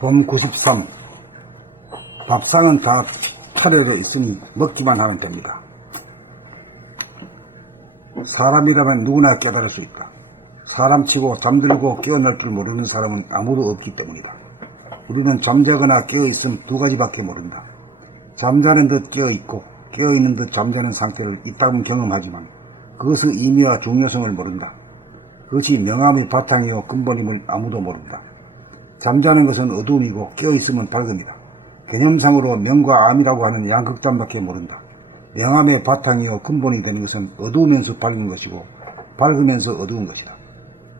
봄 93. 밥상은 다 차려져 있으니 먹기만 하면 됩니다. 사람이라면 누구나 깨달을 수 있다. 사람치고 잠들고 깨어날 줄 모르는 사람은 아무도 없기 때문이다. 우리는 잠자거나 깨어있음 두 가지밖에 모른다. 잠자는 듯 깨어있고 깨어있는 듯 잠자는 상태를 이따금 경험하지만 그것의 의미와 중요성을 모른다. 그것이 명암의 바탕이요 근본임을 아무도 모른다. 잠자는 것은 어두움이고 깨어있음은 밝음이다. 개념상으로 명과 암이라고 하는 양극단밖에 모른다. 명암의 바탕이요 근본이 되는 것은 어두우면서 밝은 것이고 밝으면서 어두운 것이다.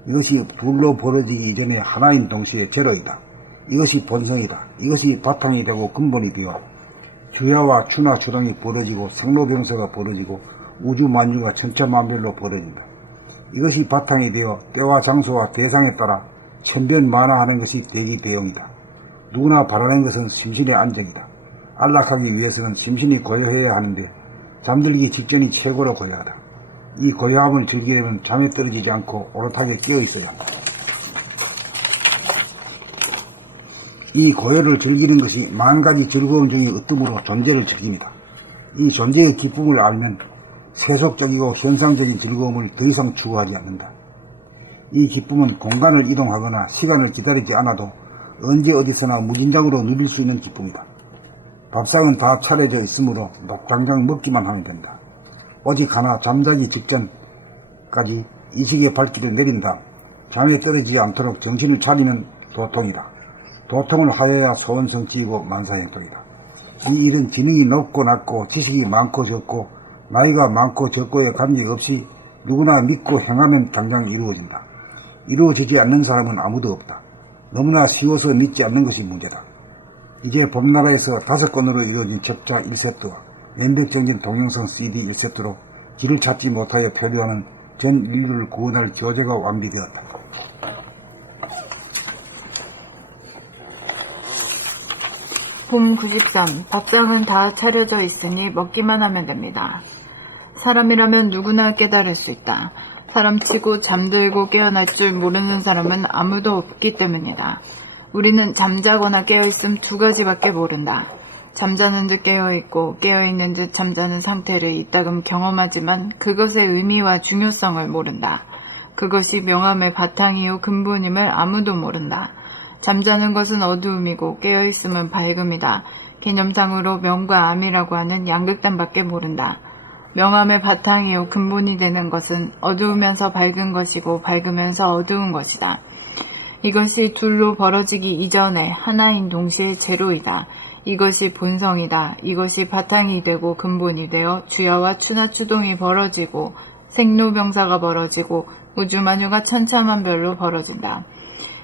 이것이 둘로 벌어지기 이전에 하나인 동시에 제로이다. 이것이 본성이다. 이것이 바탕이 되고 근본이 되어 주야와 추나 추랑이 벌어지고 생로병사가 벌어지고 우주만유가 천차만별로 벌어진다. 이것이 바탕이 되어 때와 장소와 대상에 따라 천변만화하는 것이 대기대용이다. 누구나 바라는 것은 심신의 안정이다. 안락하기 위해서는 심신이 고요해야 하는데 잠들기 직전이 최고로 고요하다. 이 고요함을 즐기려면 잠에 떨어지지 않고 오롯하게 깨어있어야 한다. 이 고요를 즐기는 것이 만가지 즐거움 중의 으뜸으로 존재를 즐깁니다. 이 존재의 기쁨을 알면 세속적이고 현상적인 즐거움을 더 이상 추구하지 않는다. 이 기쁨은 공간을 이동하거나 시간을 기다리지 않아도 언제 어디서나 무진장으로 누릴 수 있는 기쁨이다. 밥상은 다 차려져 있으므로 당장 먹기만 하면 된다. 오직 하나 잠자기 직전까지 이식의 발길을 내린 다음 잠에 떨어지지 않도록 정신을 차리면 도통이다. 도통을 하여야 소원성취이고 만사행통이다. 이 일은 지능이 높고 낮고 지식이 많고 적고 나이가 많고 적고에 관계없이 누구나 믿고 행하면 당장 이루어진다. 이루어지지 않는 사람은 아무도 없다. 너무나 쉬워서 믿지 않는 것이 문제다. 이제 봄나라에서 5권으로 이루어진 첩자 1세트와 완벽정진 동영상 CD 1세트로 길을 찾지 못하여 표류하는 전 인류를 구원할 교재가 완비되었다. 봄 93. 밥상은 다 차려져 있으니 먹기만 하면 됩니다. 사람이라면 누구나 깨달을 수 있다. 사람치고 잠들고 깨어날 줄 모르는 사람은 아무도 없기 때문이다. 우리는 잠자거나 깨어있음 두 가지밖에 모른다. 잠자는 듯 깨어있고 깨어있는 듯 잠자는 상태를 이따금 경험하지만 그것의 의미와 중요성을 모른다. 그것이 명암의 바탕이요 근본임을 아무도 모른다. 잠자는 것은 어두움이고 깨어있음은 밝음이다. 개념상으로 명과 암이라고 하는 양극단밖에 모른다. 명암의 바탕이요 근본이 되는 것은 어두우면서 밝은 것이고 밝으면서 어두운 것이다. 이것이 둘로 벌어지기 이전에 하나인 동시에 제로이다. 이것이 본성이다. 이것이 바탕이 되고 근본이 되어 주야와 추나 추동이 벌어지고 생로병사가 벌어지고 우주만유가 천차만별로 벌어진다.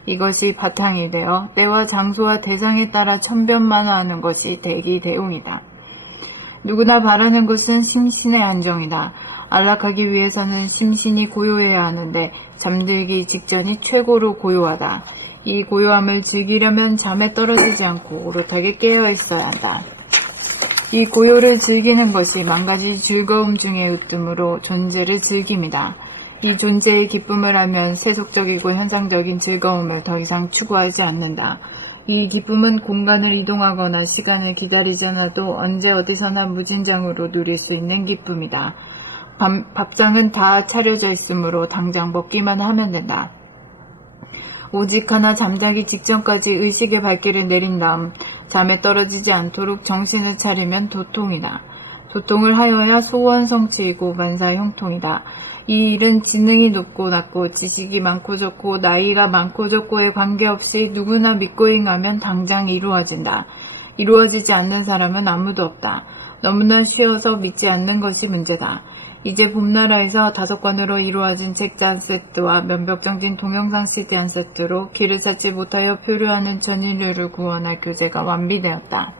이것이 바탕이 되어 때와 장소와 대상에 따라 천변만화하는 것이 대기대용이다. 누구나 바라는 것은 심신의 안정이다. 안락하기 위해서는 심신이 고요해야 하는데 잠들기 직전이 최고로 고요하다. 이 고요함을 즐기려면 잠에 떨어지지 않고 오롯하게 깨어 있어야 한다. 이 고요를 즐기는 것이 만가지 즐거움 중의 으뜸으로 존재를 즐깁니다. 이 존재의 기쁨을 알면 세속적이고 현상적인 즐거움을 더 이상 추구하지 않는다. 이 기쁨은 공간을 이동하거나 시간을 기다리지 않아도 언제 어디서나 무진장으로 누릴 수 있는 기쁨이다. 밥상은 다 차려져 있으므로 당장 먹기만 하면 된다. 오직 하나 잠자기 직전까지 의식의 발길을 내린 다음 잠에 떨어지지 않도록 정신을 차리면 도통이다. 도통을 하여야 소원성취이고 만사형통이다. 이 일은 지능이 높고 낮고 지식이 많고 적고 나이가 많고 적고에 관계없이 누구나 믿고 행하면 당장 이루어진다. 이루어지지 않는 사람은 아무도 없다. 너무나 쉬워서 믿지 않는 것이 문제다. 이제 봄나라에서 5권으로 이루어진 책자 1세트와 면벽정진 동영상 CD 1세트로 길을 찾지 못하여 표류하는 전 인류를 구원할 교재가 완비되었다.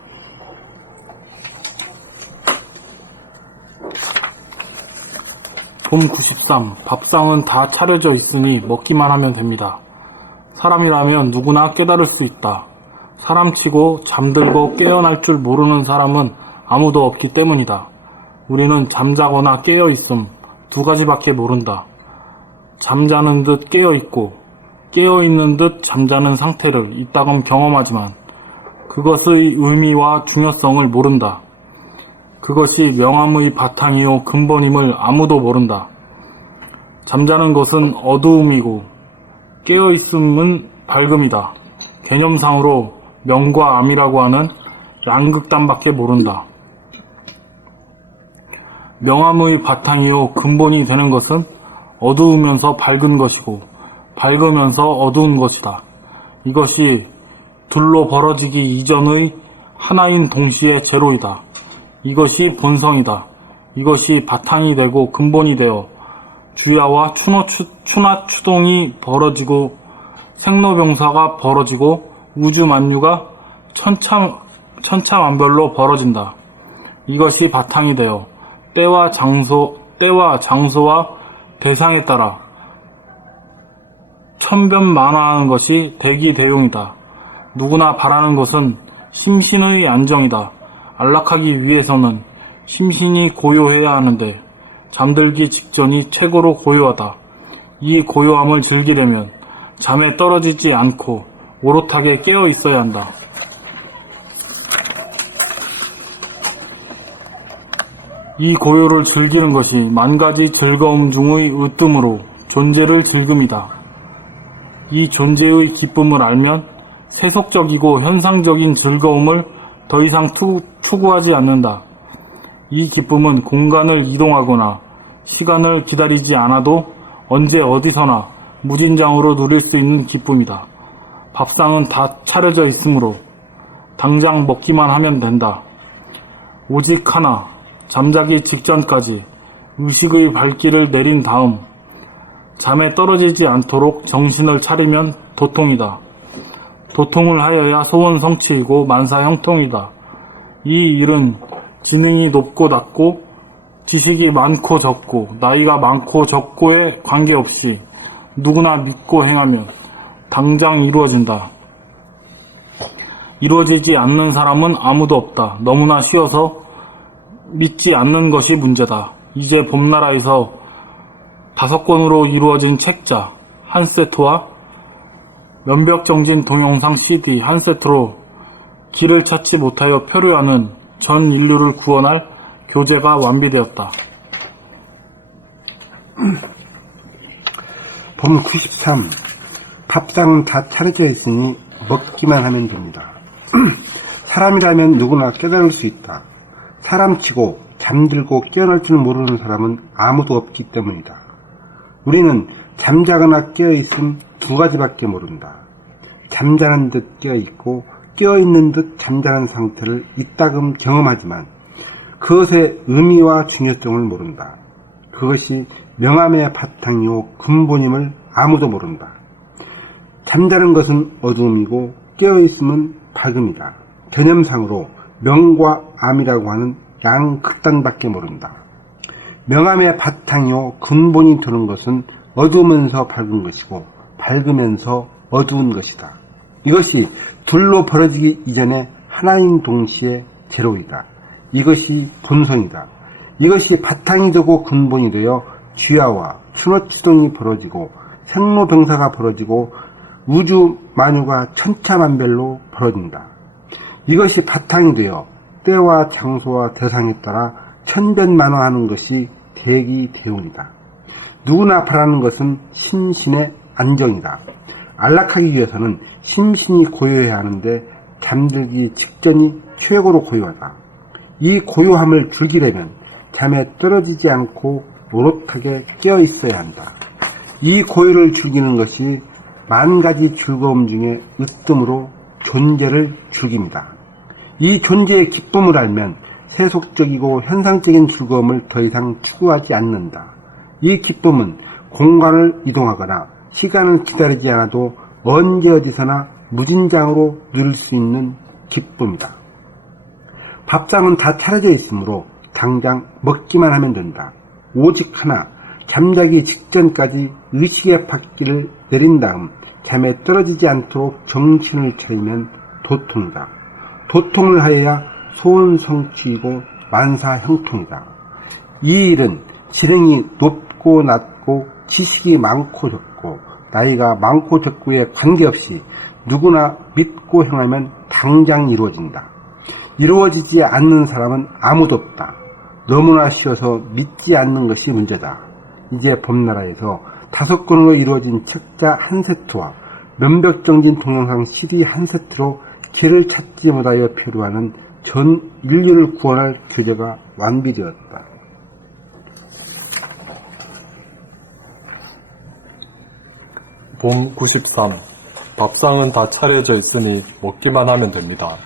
봄 93. 밥상은 다 차려져 있으니 먹기만 하면 됩니다. 사람이라면 누구나 깨달을 수 있다. 사람치고 잠들고 깨어날 줄 모르는 사람은 아무도 없기 때문이다. 우리는 잠자거나 깨어있음 두 가지밖에 모른다. 잠자는 듯 깨어있고 깨어있는 듯 잠자는 상태를 이따금 경험하지만 그것의 의미와 중요성을 모른다. 그것이 명암의 바탕이요 근본임을 아무도 모른다. 잠자는 것은 어두움이고 깨어있음은 밝음이다. 개념상으로 명과 암이라고 하는 양극단밖에 모른다. 명암의 바탕이요 근본이 되는 것은 어두우면서 밝은 것이고 밝으면서 어두운 것이다. 이것이 둘로 벌어지기 이전의 하나인 동시의 제로이다. 이것이 본성이다. 이것이 바탕이 되고 근본이 되어 주야와 추나 추동이 벌어지고 생로병사가 벌어지고 우주 만유가 천차만별로 벌어진다. 이것이 바탕이 되어 때와 장소와 대상에 따라 천변만화하는 것이 대기대용이다. 누구나 바라는 것은 심신의 안정이다. 안락하기 위해서는 심신이 고요해야 하는데 잠들기 직전이 최고로 고요하다. 이 고요함을 즐기려면 잠에 떨어지지 않고 오롯하게 깨어 있어야 한다. 이 고요를 즐기는 것이 만가지 즐거움 중의 으뜸으로 존재를 즐금이다. 이 존재의 기쁨을 알면 세속적이고 현상적인 즐거움을 더 이상 추구하지 않는다. 이 기쁨은 공간을 이동하거나 시간을 기다리지 않아도 언제 어디서나 무진장으로 누릴 수 있는 기쁨이다. 밥상은 다 차려져 있으므로 당장 먹기만 하면 된다. 오직 하나, 잠자기 직전까지 의식의 발길을 내린 다음 잠에 떨어지지 않도록 정신을 차리면 도통이다. 도통을 하여야 소원 성취이고 만사 형통이다. 이 일은 지능이 높고 낮고 지식이 많고 적고 나이가 많고 적고에 관계없이 누구나 믿고 행하면 당장 이루어진다. 이루어지지 않는 사람은 아무도 없다. 너무나 쉬워서 믿지 않는 것이 문제다. 이제 봄나라에서 5권으로 이루어진 책자 한 세트와 면벽정진 동영상 CD 한 세트로 길을 찾지 못하여 표류하는 전 인류를 구원할 교재가 완비되었다. 봄 93. 밥상은 다 차려져 있으니 먹기만 하면 됩니다. 사람이라면 누구나 깨달을 수 있다. 사람치고 잠들고 깨어날 줄 모르는 사람은 아무도 없기 때문이다. 우리는 잠자거나 깨어있음 두 가지밖에 모른다. 잠자는 듯 깨어있고 깨어있는 듯 잠자는 상태를 이따금 경험하지만 그것의 의미와 중요성을 모른다. 그것이 명암의 바탕이요 근본임을 아무도 모른다. 잠자는 것은 어두움이고 깨어있음은 밝음이다. 개념상으로 명과 암이라고 하는 양극단밖에 모른다. 명암의 바탕이요 근본이 되는 것은 어두우면서 밝은 것이고 밝으면서 어두운 것이다. 이것이 둘로 벌어지기 이전에 하나인 동시에 제로이다. 이것이 본성이다. 이것이 바탕이 되고 근본이 되어 주야와 추노추동이 벌어지고 생로병사가 벌어지고 우주 만유가 천차만별로 벌어진다. 이것이 바탕이 되어 때와 장소와 대상에 따라 천변만화하는 것이 대기대용이다. 누구나 바라는 것은 심신의 안정이다. 안락하기 위해서는 심신이 고요해야 하는데 잠들기 직전이 최고로 고요하다. 이 고요함을 즐기려면 잠에 떨어지지 않고 오롯하게 깨어 있어야 한다. 이 고요를 즐기는 것이 만 가지 즐거움 중에 으뜸으로 존재를 즐깁니다. 이 존재의 기쁨을 알면 세속적이고 현상적인 즐거움을 더 이상 추구하지 않는다. 이 기쁨은 공간을 이동하거나 시간을 기다리지 않아도 언제 어디서나 무진장으로 누릴 수 있는 기쁨이다. 밥상은 다 차려져 있으므로 당장 먹기만 하면 된다. 오직 하나, 잠자기 직전까지 의식의 바퀴를 내린 다음 잠에 떨어지지 않도록 정신을 차리면 도통이다. 도통을 하여야 소원 성취이고 만사 형통이다. 이 일은 지능이 높고 낮고 지식이 많고 적고 나이가 많고 적고에 관계없이 누구나 믿고 행하면 당장 이루어진다. 이루어지지 않는 사람은 아무도 없다. 너무나 쉬워서 믿지 않는 것이 문제다. 이제 봄나라에서 5권으로 이루어진 책자 한 세트와 면벽정진 동영상 CD 한 세트로 죄를 찾지 못하여 표류하는 전 인류를 구원할 교재가 완비되었다. 봄 93. 밥상은 다 차려져 있으니 먹기만 하면 됩니다.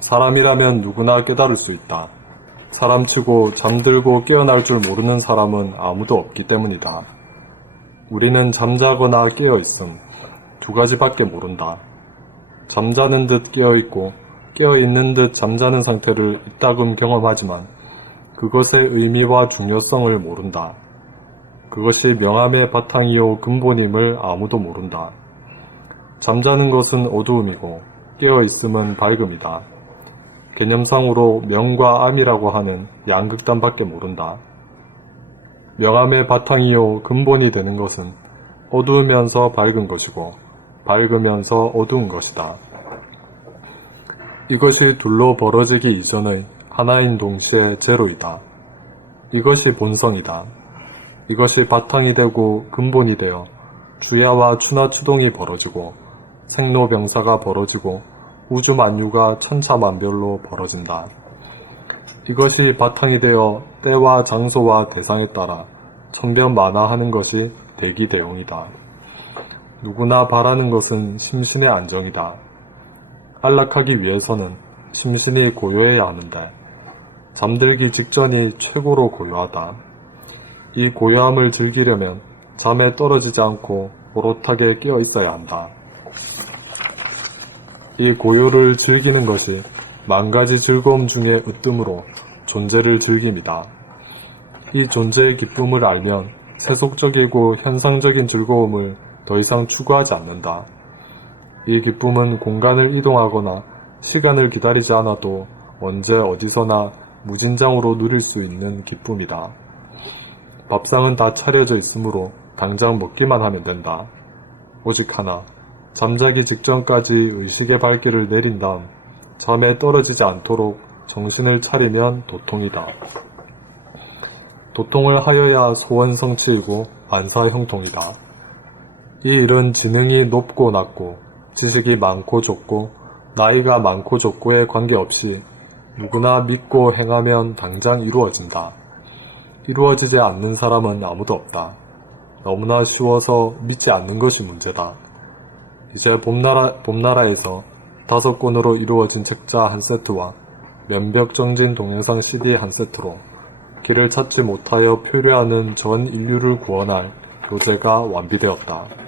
사람이라면 누구나 깨달을 수 있다. 사람치고 잠들고 깨어날 줄 모르는 사람은 아무도 없기 때문이다. 우리는 잠자거나 깨어있음, 2가지밖에 모른다. 잠자는 듯 깨어있고 깨어있는 듯 잠자는 상태를 이따금 경험하지만 그것의 의미와 중요성을 모른다. 그것이 명암의 바탕이요 근본임을 아무도 모른다. 잠자는 것은 어두움이고 깨어있음은 밝음이다. 개념상으로 명과 암이라고 하는 양극단밖에 모른다. 명암의 바탕이요 근본이 되는 것은 어두우면서 밝은 것이고 밝으면서 어두운 것이다. 이것이 둘로 벌어지기 이전의 하나인 동시에 제로이다. 이것이 본성이다. 이것이 바탕이 되고 근본이 되어 주야와 추나추동이 벌어지고 생로병사가 벌어지고 우주만유가 천차만별로 벌어진다. 이것이 바탕이 되어 때와 장소와 대상에 따라 천변만화하는 것이 대기대용이다. 누구나 바라는 것은 심신의 안정이다. 안락하기 위해서는 심신이 고요해야 하는데 잠들기 직전이 최고로 고요하다. 이 고요함을 즐기려면 잠에 떨어지지 않고 오롯하게 깨어 있어야 한다. 이 고요를 즐기는 것이 10,000가지 즐거움 중의 으뜸으로 존재를 즐깁니다. 이 존재의 기쁨을 알면 세속적이고 현상적인 즐거움을 더 이상 추구하지 않는다. 이 기쁨은 공간을 이동하거나 시간을 기다리지 않아도 언제 어디서나 무진장으로 누릴 수 있는 기쁨이다. 밥상은 다 차려져 있으므로 당장 먹기만 하면 된다. 오직 하나, 잠자기 직전까지 의식의 발길을 내린 다음 잠에 떨어지지 않도록 정신을 차리면 도통이다. 도통을 하여야 소원성취이고 안사형통이다. 이 일은 지능이 높고 낮고 지식이 많고 적고 나이가 많고 적고에 관계없이 누구나 믿고 행하면 당장 이루어진다. 이루어지지 않는 사람은 아무도 없다. 너무나 쉬워서 믿지 않는 것이 문제다. 이제 봄나라에서 5권으로 이루어진 책자 한 세트와 면벽정진 동영상 CD 한 세트로 길을 찾지 못하여 표류하는 전 인류를 구원할 교재가 완비되었다.